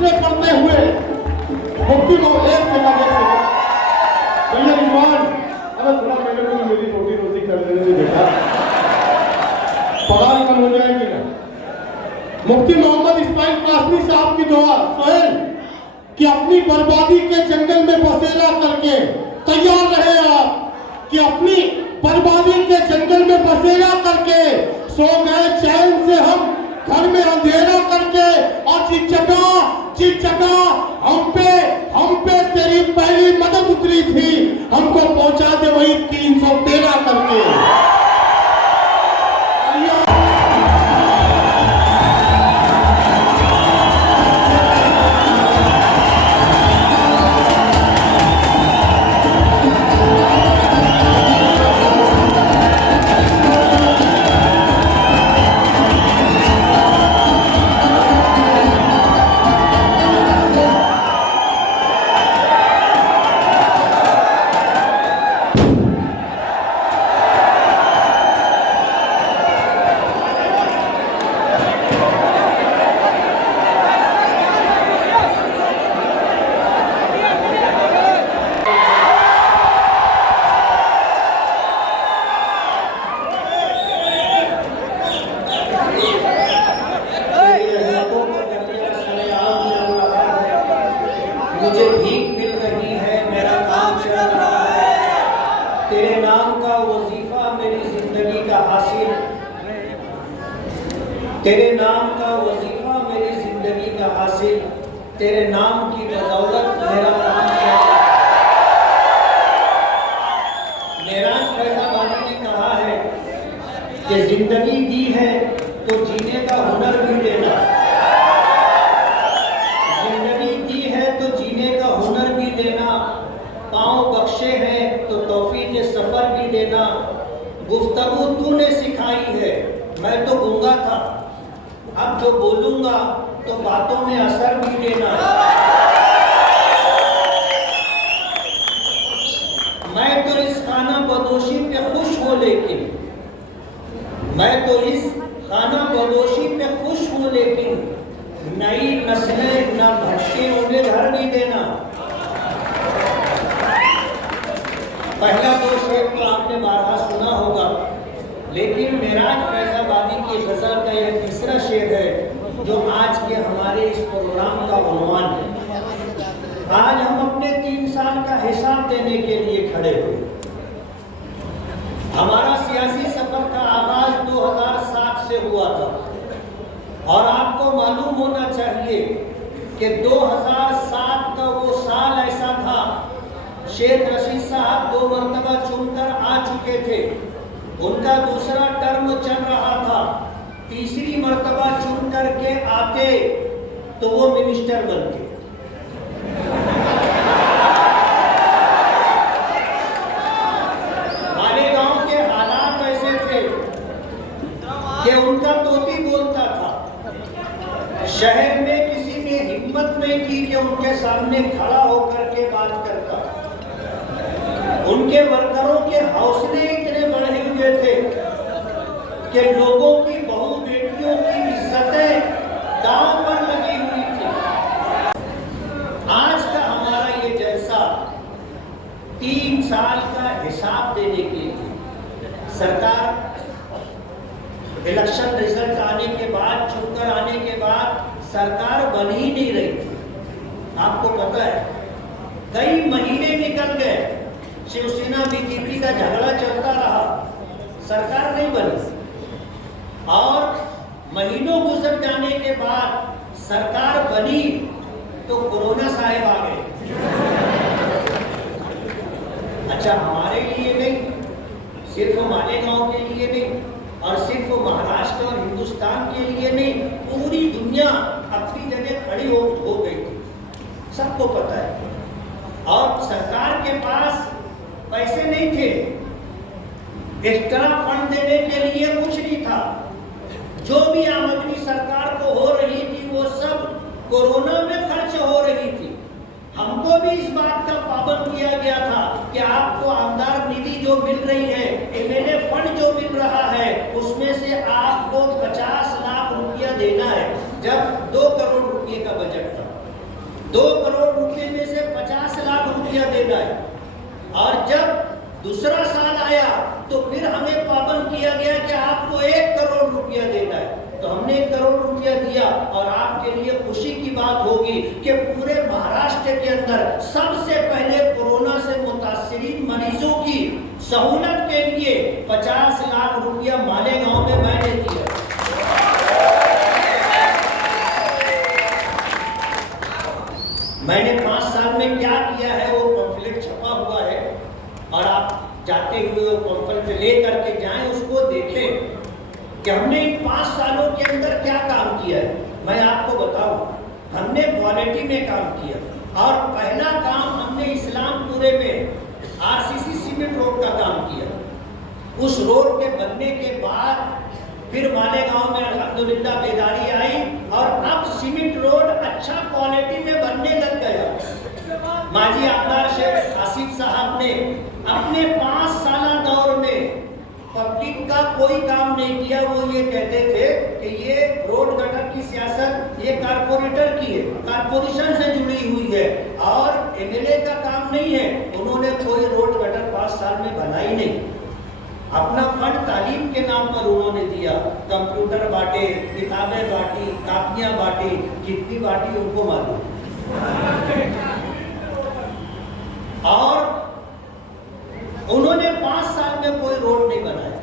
से करते हुए मुफ्ती एक भैया रिजवान, अरे थोड़ा मेरे को मेरी रोटी रोटी कर देने से बेटा पगार कम हो जाएगी ना। मुफ्ती मोहम्मद इस्माइल कासमी साहब की दुआ सोहेल कि अपनी बर्बादी के जंगल में बसेरा करके तैयार रहे आप, कि अपनी बर्बादी के जंगल में बसेरा करके सो गए चैन से हम घर में अंधेरा करके, और जिस जगह हम पे तेरी पहली मदद उतरी थी हमको पहुंचा दे वही 313 करके। मुझे भीख मिल रही है, मेरा काम चल रहा है, तेरे नाम का वजीफा मेरी जिंदगी का हासिल, तेरे नाम का वजीफा मेरी जिंदगी का हासिल, तेरे नाम की बदौलत मेरा काम चल रहा है। मेराज फैजाबादी ने कहा है कि जिंदगी दी है तो जीने का हुनर भी देना, पाँव बख्शे हैं तो तौफीक सफर भी देना, गुफ्तगू तूने सिखाई है, मैं तो गूंगा था, अब जो बोलूंगा तो बातों में असर भी देना। मैं तो इस खाना बदोशी पे खुश हूँ, लेकिन मैं तो इस खाना बदोशी पे खुश हूँ, लेकिन नई नस्लें न भटके उन्हें घर भी देना। पहला दो शेर तो आपने बारहा सुना होगा, लेकिन मेराज फैजाबादी की गजल का यह तीसरा शेर है जो आज के हमारे इस प्रोग्राम का उन्वान है। आज हम अपने 3 साल का हिसाब देने के लिए खड़े हुए। हमारा सियासी सफर का आगाज 2007 से हुआ था, और आपको मालूम होना चाहिए कि 2007 का वो साल ऐसा था, शेख रशीद साहब 2 मरतबा चुनकर आ चुके थे, उनका दूसरा टर्म चल रहा था, तीसरी मरतबा चुन करके आते तो वो मिनिस्टर बनते। मालेगांव के हालात ऐसे थे कि उनका तोती बोलता था, शहर में किसी ने हिम्मत नहीं की कि उनके सामने खड़ा होकर के बात करता। उनके वर्करों के हौसले इतने बढ़े हुए थे कि लोगों की बहू बेटियों की इज्जतें दांव पर लगी हुई थी। आज का हमारा ये जलसा 3 साल का हिसाब देने के लिए, सरकार इलेक्शन रिजल्ट आने के बाद, चुनकर आने के बाद सरकार बन ही नहीं रही थी। आपको पता है कई महीने निकल गए, शिवसेना बीजेपी का झगड़ा चलता रहा, सरकार नहीं बनी, और महीनों गुजर जाने के बाद सरकार बनी तो कोरोना साहेब आ गए। अच्छा, हमारे लिए नहीं, सिर्फ मालेगांव के लिए नहीं, और सिर्फ महाराष्ट्र और हिंदुस्तान के लिए नहीं, पूरी दुनिया अपनी जगह खड़ी हो गई थी, सबको पता है। और सरकार के पास पैसे नहीं थे, एक्स्ट्रा फंड देने के लिए कुछ नहीं था, जो भी आमदनी सरकार को हो रही थी वो सब कोरोना में खर्च हो रही थी। हमको भी इस बात का पाबंद किया गया था कि आपको आमदार निधि जो मिल रही है, एमएलए फंड जो मिल रहा है, उसमें से आपको 50 लाख रुपया देना है, जब 2 करोड़ रुपये का बजट था। 2 करोड़ रुपए में से 50 लाख रुपया देना है। और जब दूसरा साल आया तो फिर हमें पाबंद किया गया कि आपको 1 करोड़ रुपया देना है। तो हमने 1 करोड़ रुपया दिया। और आपके लिए खुशी की बात होगी कि पूरे महाराष्ट्र के अंदर सबसे पहले कोरोना से मुतासिरीन मरीजों की सहूलत के लिए 50 लाख रुपया मालेगांव में मैंने दिया। मैंने 5 साल में क्या किया है वो पम्फलेट छपा हुआ है, और आप जाते हुए वो पम्फलेट ले करके जाएं, उसको देखें कि हमने इन 5 सालों के अंदर क्या काम किया है। मैं आपको बताऊं, हमने क्वालिटी में काम किया। और पहला काम हमने इस्लामपुरे में आरसीसी सीमेंट रोड का काम किया। उस रोड के बनने के बाद फिर मालेगांव में अल्हम्दुलिल्लाह बेदारी आई, और अब सीमेंट रोड अच्छा क्वालिटी में बनने लग गया। माजी आमदार शेख आसिफ साहब ने अपने 5 साल दौर में पब्लिक का कोई काम नहीं किया। वो ये कहते थे कि ये रोड गटर की सियासत ये कारपोरेटर की है, कारपोरेशन से जुड़ी हुई है, और एमएलए का काम नहीं है। उन्होंने कोई रोड गटर 5 साल में बनाई नहीं। अपना फंड तालीम के नाम पर उन्होंने दिया, कंप्यूटर बांटे, किताबें बांटी, कापियां बांटी, कितनी बांटी उनको मालूम। और उन्होंने 5 साल में कोई रोड नहीं बनाया।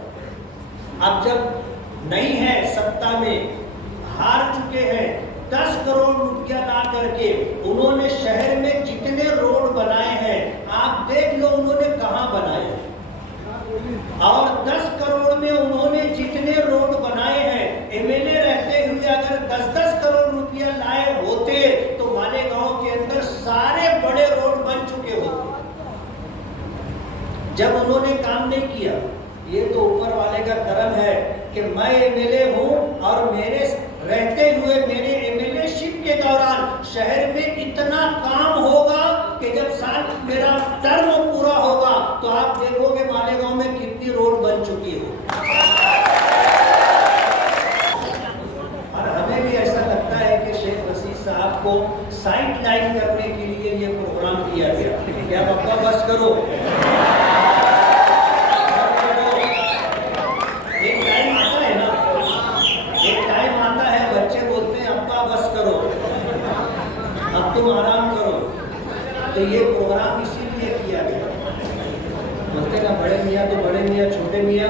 अब जब नहीं है सत्ता में, हार चुके हैं, 10 करोड़ रुपया ला करके उन्होंने शहर में जितने रोड बनाए हैं आप देख लो उन्होंने कहां बनाए। और 10 करोड़ में उन्होंने जितने रोड बनाए हैं, एमएलए रहते हुए अगर 10-10 करोड़ रुपया लाए होते तो मालेगांव के अंदर सारे बड़े रोड बन चुके होते। जब उन्होंने काम नहीं किया, ये तो ऊपर वाले का करम है कि मैं एमएलए हूं, और मेरे रहते हुए मेरे एमएलएशिप के दौरान शहर में इतना काम होगा कि जब साल मेरा टर्म पूरा होगा तो आप देखोगे मालेगांव में कितनी रोड बन चुकी हो। और हमें भी ऐसा लगता है कि शेख रशीद साहब को साइड लाइन करने के लिए ये प्रोग्राम किया गया। क्या बाबा बस करो, तुम आराम करो। तो ये प्रोग्राम इसीलिए किया गया। बोलते ना बड़े मियाँ तो बड़े मियाँ, छोटे मियाँ